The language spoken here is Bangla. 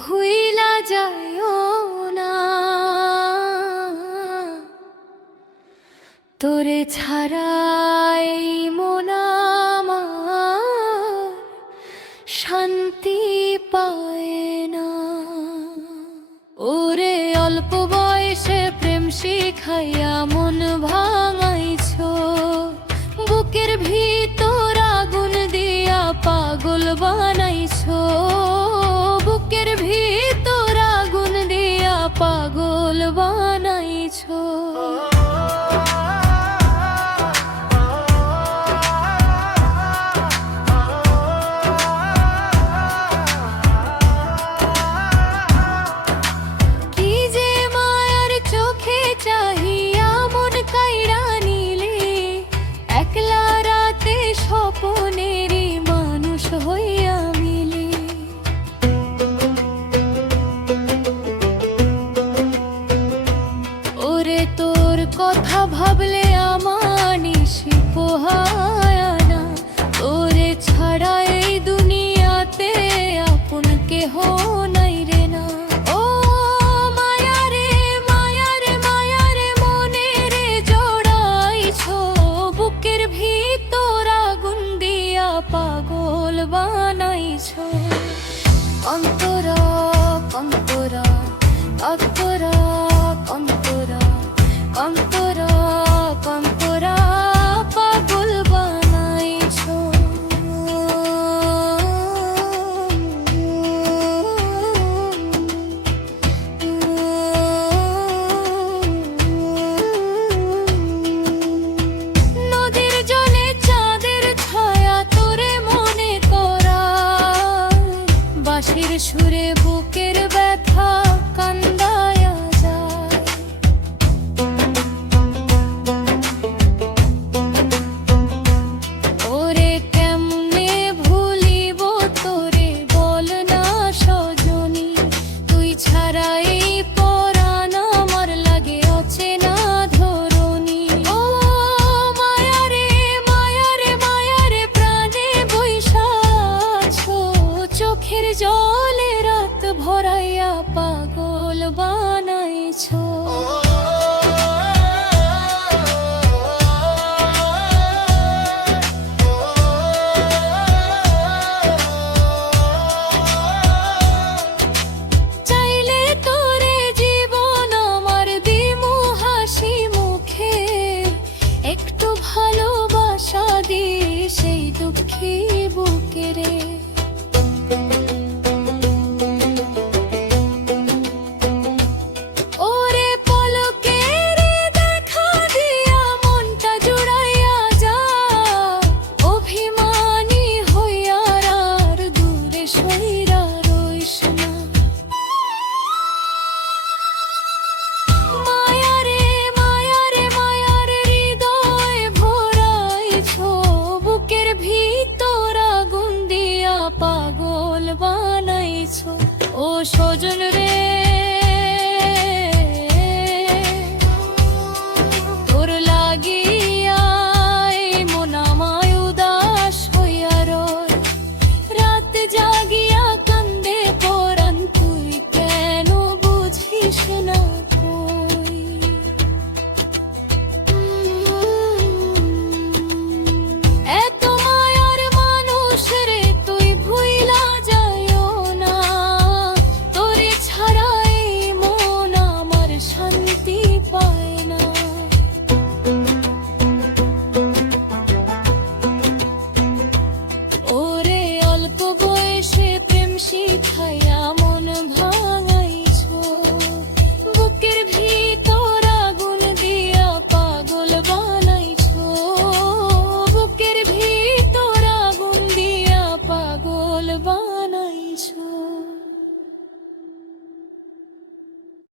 ভুইলা যাইও না, তোরে ছাড়াই মন আমার শান্তি পায় না। ওরে অল্প বয়সে প্রেম শিখাইয়া মন ভাঙাইছো, বুকের ভিতর আগুন দিয়া পাগল বানাইছো, বুকের ভিতর আগুন দিয়া পাগল বানাইছো। স্বপনেরই মানুষ হইয়া মিলে, ওরে তোর কথা ভাবলে আমার নিশি পোহায় না। তোরে ছাড়া এই দুনিয়াতে আপন কেহ নাই রে না। ও মায়া রে মায়া রে মায়া রে মনে রে জড়াইছো, বুকের ভিতর আগুন দিয়া পাগল বানাইছো। অন্তরা অন্তরা অন্তরা অন্তরা অন্তরা অন্তরা পাগল বানাইছো। নদীর জলে চাঁদের ছায়া তোরে মনে করা, বাঁশির সুরে বুকের ব্যথা কান্দায়া যায়। ওরে কেমনে ভুলিব তোরে বল না সজনী, তুই ছাড়া এই পরাণ আমার লাগে অচেনা ধরণী। ও মায়া রে মায়া রে মায়া রে প্রাণে বৈশা আছো, চোখের জলে রাত ভরাইয়া পাগল বানাইছো। চাইলে তোরে জীবন আমার দিমু হাসি মুখে, একটু ভালোবাসা দিয়ে সেই দুঃখী বুকে রে। ওরে পলকের দেখা দিয়া মনটা জুড়াইয়া যা, অভিমানী হইয়া আর দূরে সইরা রইস না। মায়া রে মায়া রে মায়া রে হৃদয় ভরাইছো, বুকের ভিতর আগুন দিয়া পাগল বানাইছো। ও সজন রে